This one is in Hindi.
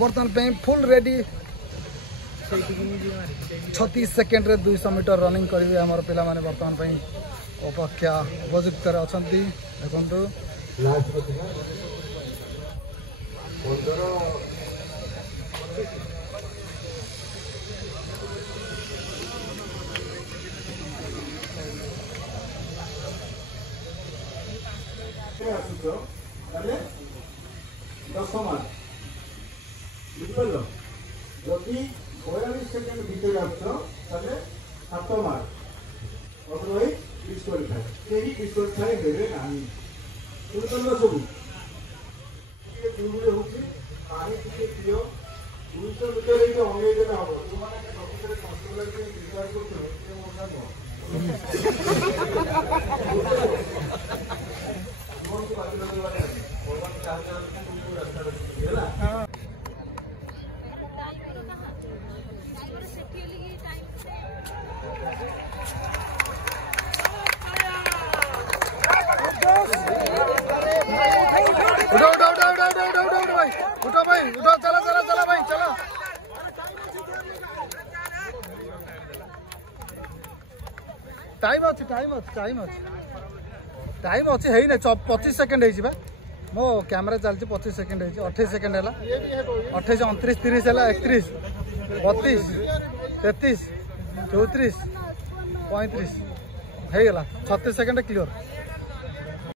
बर्तमान पे फुल रेडी 36 सेकेंड रे 200 मीटर रनिंग करेंगे आम पे बर्तमान पे अपेक्षा उपयुक्त अच्छा देखो जदि 42 सेकेंड भीतर आत मार्क अदरवाइज डिस्क्वालिफाई कहीं डिस्क्वालिफाई हेबे नहीं सब दूर होची पानी टिके पियो 200 मीटर ये अंगे देना हम जो माने प्रकृति कंट्रोलर के डिजाइन करते हैं ये मोटा नो मन को बात करने वाले और चार चार रास्ता है हां उठो भाई उठो चला चला चला भाई चला टाइम अच्छी है ना 25 सेकेंड है मो कैमेरा चलती 25 सेकेंड है 28 सेकेंड है 28 29 30 है 31 32 33 34 35 है 36 सेकेंड क्लियर।